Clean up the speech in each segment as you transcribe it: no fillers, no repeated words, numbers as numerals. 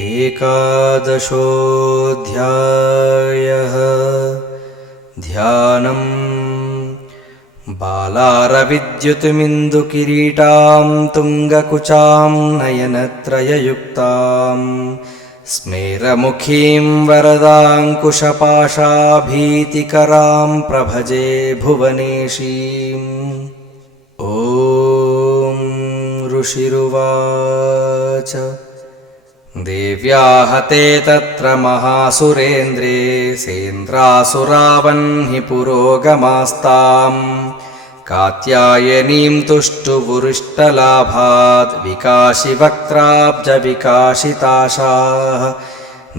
एकादशोऽध्यायः। ध्यानम्। बालारविद्युतमिन्दुकिरीटां तुङ्गकुचां नयनत्रययुक्तां स्मेरमुखीं वरदाङ्कुशपाशाभीतिकरां प्रभजे भुवनेशीम्। ॐ ऋषिरुवाच। देव्या हते तत्र महासुरेन्द्रे सेन्द्रासुरावह्नि पुरोगमास्ताम् कात्यायनीं तुष्टुवुरिष्टलाभात् विकाशिवक्त्राब्जविकाशिताशाः।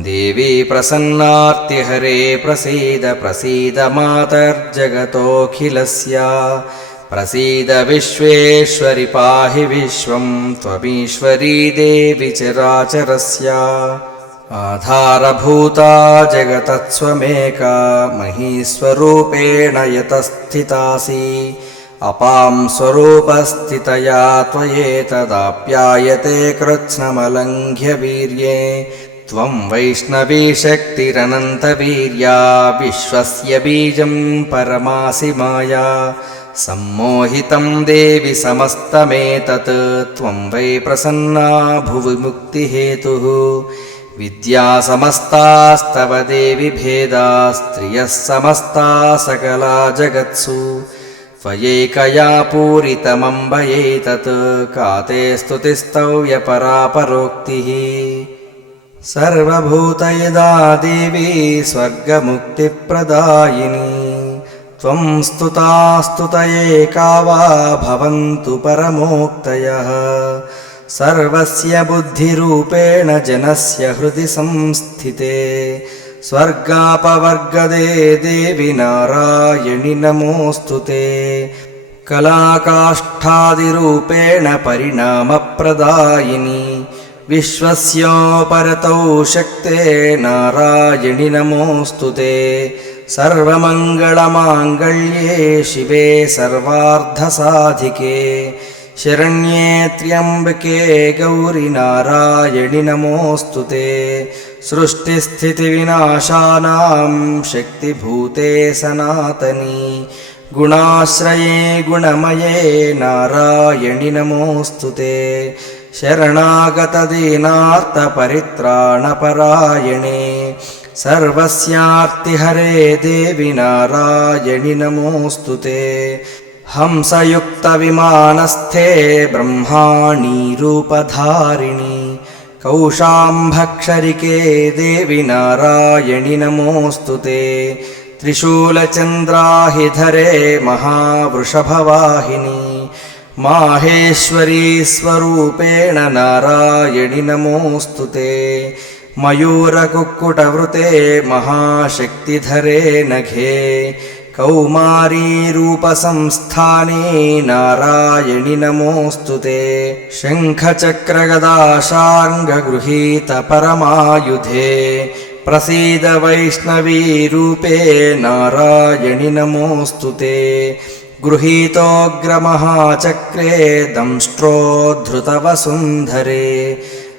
देवी प्रसन्नार्तिहरे प्रसीद प्रसीद मातर्जगतोऽखिलस्य। प्रसीद विश्वेश्वरि पाहि विश्वं त्वमीश्वरी देवि चराचरस्य। आधारभूता जगतत्स्वमेका महीस्वरूपेण यतस्थितासि। अपां स्वरूपस्थितया त्वयेतदाप्यायते कृत्स्नमलङ्घ्य वीर्ये। त्वं वैष्णवी शक्तिरनन्तवीर्या विश्वस्य बीजं परमासि माया। सम्मोहितं देवि समस्तमेतत् त्वं वै प्रसन्ना भुवि मुक्तिहेतुः। विद्या समस्तास्तव देवि भेदास्त्रियः समस्ता सकला जगत्सु। त्वयैकया पूरितमम्बयैतत् का ते स्तुतिस्तव्यपरापरोक्तिः। सर्वभूतयदा देवी स्वर्गमुक्तिप्रदायिनी। त्वं स्तुता स्तुतये वा भवन्तु परमोक्तयः। सर्वस्य बुद्धिरूपेण जनस्य हृदि संस्थिते। स्वर्गापवर्गदे देवि नारायणि नमोऽस्तु ते। कलाकाष्ठादिरूपेण परिणामप्रदायिनी। विश्वस्योपरतौ शक्ते नारायणि नमोऽस्तु ते। सर्वमङ्गलमाङ्गल्ये शिवे सर्वार्धसाधिके। शरण्ये त्र्यम्बके गौरि नारायणि नमोऽस्तु ते। सृष्टिस्थितिविनाशानां शक्तिभूते सनातनी। गुणाश्रये गुणमये नारायणि नमोऽस्तु ते। शरणागतदीनार्तपरित्राणपरायणे। सर्वस्यार्तिहरे देवि नारायणि नमोऽस्तु ते। हंसयुक्तविमानस्थे ब्रह्माणी रूपधारिणि। कौशाम्भक्षरिके देवि नारायणि नमोऽस्तु ते। त्रिशूलचन्द्राहिधरे महावृषभवाहिनी। माहेश्वरी स्वरूपेण नारायणि नमोऽस्तु ते। मयूरकुक्कुटवृते महाशक्तिधरे नघे। कौमारीरूपसंस्थाने नारायणि नमोऽस्तु ते। शङ्खचक्रगदाशार्ङ्गगृहीतपरमायुधे। प्रसीद वैष्णवीरूपे नारायणि नमोऽस्तु ते। गृहीतोऽग्रमहाचक्रे दंष्ट्रोद्धृतवसुन्धरे।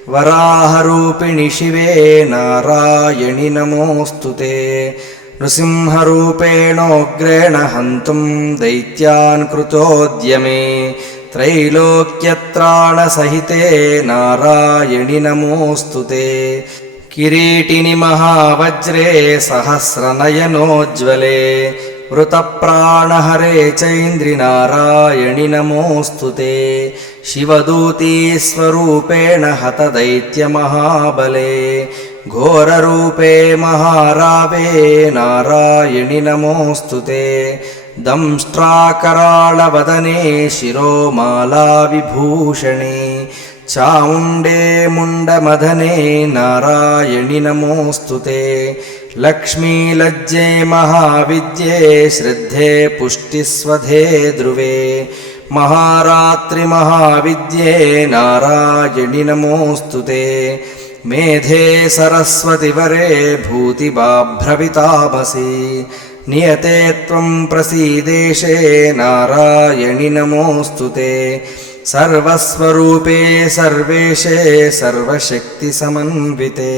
वराहरूपिणि शिवे नारायणि नमोऽस्तु ते। नृसिंहरूपेणोग्रेण हन्तुं दैत्यान् कृतोद्यमे। त्रैलोक्यत्राणसहिते नारायणि नमोऽस्तु ते। किरीटिनि महावज्रे सहस्रनयनोज्ज्वले। वृतप्राणहरे चैन्द्रि नारायणि नमोऽस्तु ते। शिवदूतीस्वरूपेण हतदैत्यमहाबले। घोररूपे महारावे नारायणि नमोऽस्तु ते। दंष्ट्राकराळवदने शिरोमालाविभूषणे। चामुण्डे मुण्डमदने नारायणि नमोऽस्तु ते। लक्ष्मीलज्जे महाविद्ये श्रद्धे पुष्टिस्वधे ध्रुवे। महारात्रिमहाविद्ये नारायणि नमोऽस्तु ते। मेधे सरस्वतिवरे भूतिबाभ्रवितामसि। नियते त्वं प्रसीदेशे नारायणि नमोऽस्तु ते। सर्वस्वरूपे सर्वेशे सर्वशक्तिसमन्विते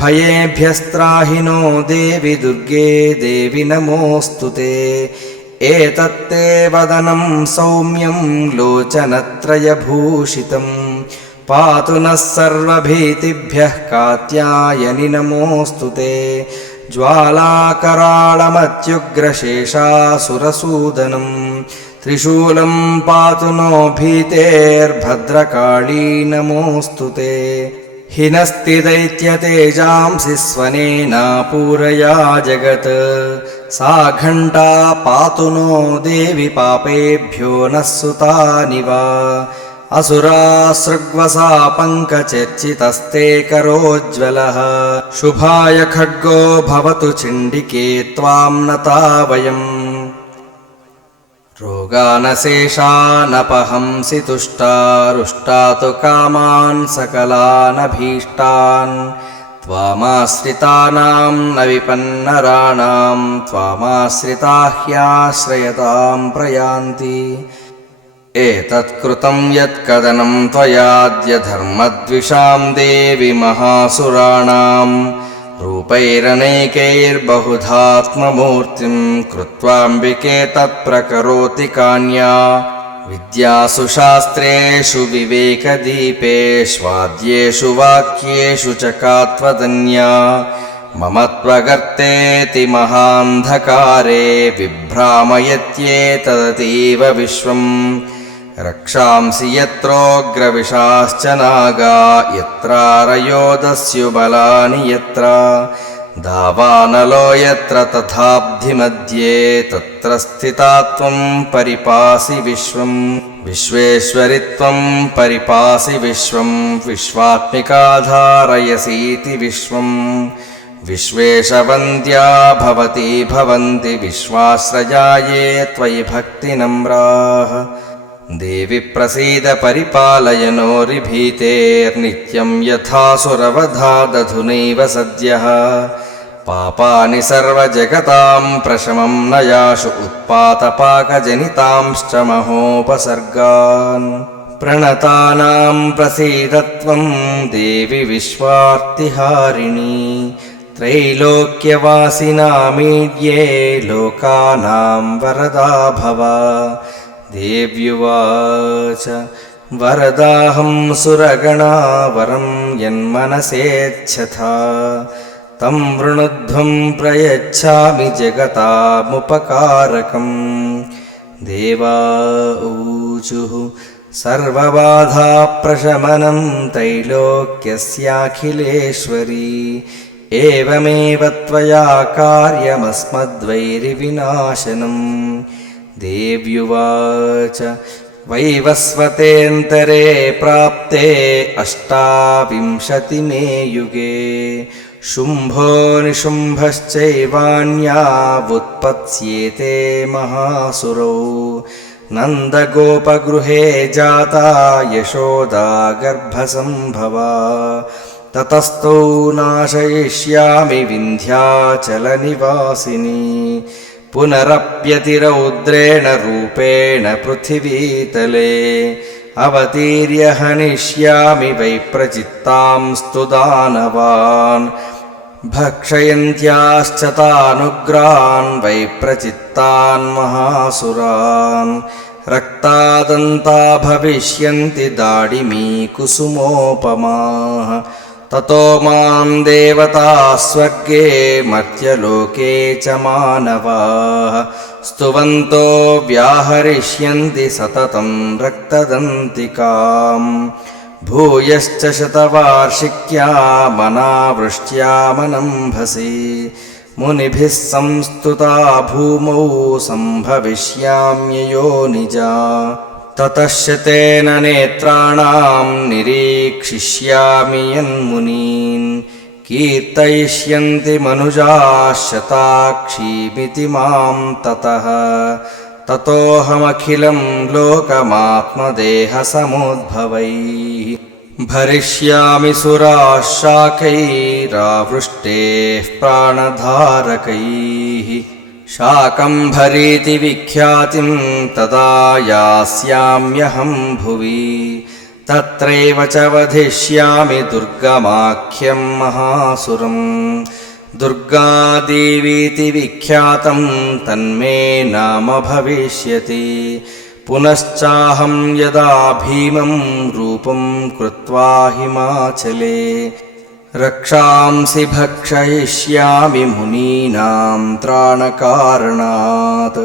भयेभ्यस्त्राहि नो देवि दुर्गे देवि नमोऽस्तु ते एतत्ते वदनं सौम्यं लोचनत्रयभूषितं पातु नः सर्वभीतिभ्यः कात्यायनि नमोऽस्तु ते ज्वालाकराळमत्युग्रशेषासुरसूदनं त्रिशूलं पातु नो भीतेर्भद्रकाली नमोऽस्तु ते हिनस्ति दैत्यतेजांसि स्वनेना पूरया जगत् सा घण्टा पातु नो देवि पापेभ्यो नः सुतानि वा असुरासृग्वसा पङ्कचर्चितस्ते करोज्ज्वलः शुभाय खड्गो भवतु चिण्डिके त्वां नता वयम् रोगानशेषानपहंसि तुष्टारुष्टा तु कामान् सकलानभीष्टान् त्वामाश्रितानां न विपन्नराणां त्वामाश्रिता ह्याश्रयतां प्रयान्ति एतत्कृतं यत्कदनं त्वयाद्य धर्मद्विषां देवि महासुराणां रूपैरनेकैर्बहुधात्ममूर्तिं कृत्वाम्बिके तत्प्रकरोति कान्या विद्यासु शास्त्रेषु विवेकदीपेष्वाद्येषु वाक्येषु च का त्वदन्या मम त्वगर्तेति महान्धकारे विभ्रामयत्येतदतीव विश्वम् रक्षांसि यत्रोग्रविशाश्च नागा यत्रारयो दस्युबलानि यत्र दावानलो यत्र तथाब्धिमध्ये तत्र स्थिता त्वं परिपासि विश्वम् विश्वेश्वरि त्वं परिपासि विश्वम् विश्वात्मिका धारयसीति विश्वम् विश्वेशवन्द्या भवती भवन्ति विश्वाश्रयाये त्वयि भक्तिनम्राः देवि प्रसीद परिपालय नोरिभीतेर्नित्यं यथासुरवधा दधुनैव सद्यः पापानि सर्वजगतां प्रशमं न याशु उत्पातपाकजनितांश्च महोपसर्गान् प्रणतानां प्रसीद त्वं देवि विश्वार्तिहारिणी त्रैलोक्यवासिनामीड्ये लोकानां वरदा भव देव्युवाच वरदाहं सुरगणावरं यन्मनसेच्छथा तं वृणुध्वं प्रयच्छामि जगतामुपकारकम् देवा ऊचुः सर्वबाधाप्रशमनं त्रैलोक्यस्याखिलेश्वरी एवमेव त्वया कार्यमस्मद्वैरिविनाशनम् देव्युवाच वैवस्वतेऽन्तरे प्राप्ते 28मे युगे शुम्भो निशुम्भश्चैवान्यावुत्पत्स्येते महासुरौ नन्दगोपगृहे जाता यशोदा गर्भसम्भवा ततस्तौ नाशयिष्यामि विन्ध्याचलनिवासिनी पुनरप्यतिरौद्रेण रूपेण पृथिवीतले अवतीर्य हनिष्यामि वैप्रचित्तांस्तु दानवान् भक्षयन्त्याश्च तानुग्रान् वैप्रचित्तान् महासुरान् रक्तादन्ता भविष्यन्ति दाडिमी कुसुमोपमाः ततो मां देवताः स्वर्गे मर्त्यलोके च मानवाः स्तुवन्तो व्याहरिष्यन्ति सततं रक्तदन्तिकाम् भूयश्च शतवार्षिक्यामनावृष्ट्यामनम्भसि मुनिभिः संस्तुता भूमौ सम्भविष्याम्ययोनिजा ततः शतेन नेत्राणां निरीक्षिष्यामि यन्मुनीन् कीर्तयिष्यन्ति मनुजाः शताक्षीमिति मां ततः ततोऽहमखिलं लोकमात्मदेहसमुद्भवैः भरिष्यामि सुराः शाकैरावृष्टेः प्राणधारकैः शाकम्भरीति विख्यातिं तदा यास्याम्यहं भुवि तत्रैव च वधिष्यामि दुर्गमाख्यं महासुरम् दुर्गादेवीति विख्यातं तन्मे नाम भविष्यति पुनश्चाहं यदा भीमं रूपं कृत्वा हिमाचले रक्षांसि भक्षयिष्यामि मुनीनां त्राणकारणात्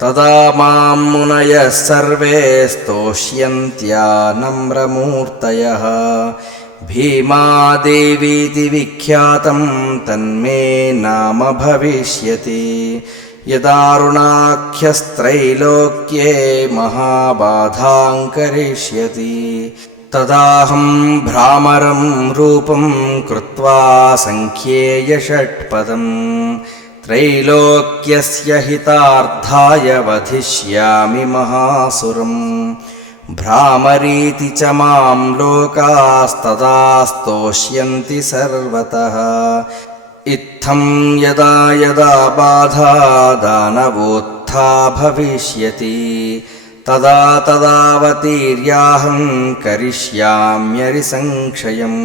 तदा मां मुनयः सर्वे स्तोष्यन्त्या नम्रमूर्तयः भीमादेवीति विख्यातं तन्मे नाम भविष्यति यदारुणाख्यस्त्रैलोक्ये महाबाधां करिष्यति तदाहं भ्रामरं रूपं कृत्वा संख्येय षट्पदम् त्रैलोक्यस्य हितार्थाय वधिष्यामि महासुरम् भ्रामरीति च मां लोकास्तदा स्तोष्यन्ति सर्वतः इत्थं यदा यदा बाधा दानवोत्था भविष्यति तदा तदावतीर्याहं करिष्याम्यरिसंक्षयम्।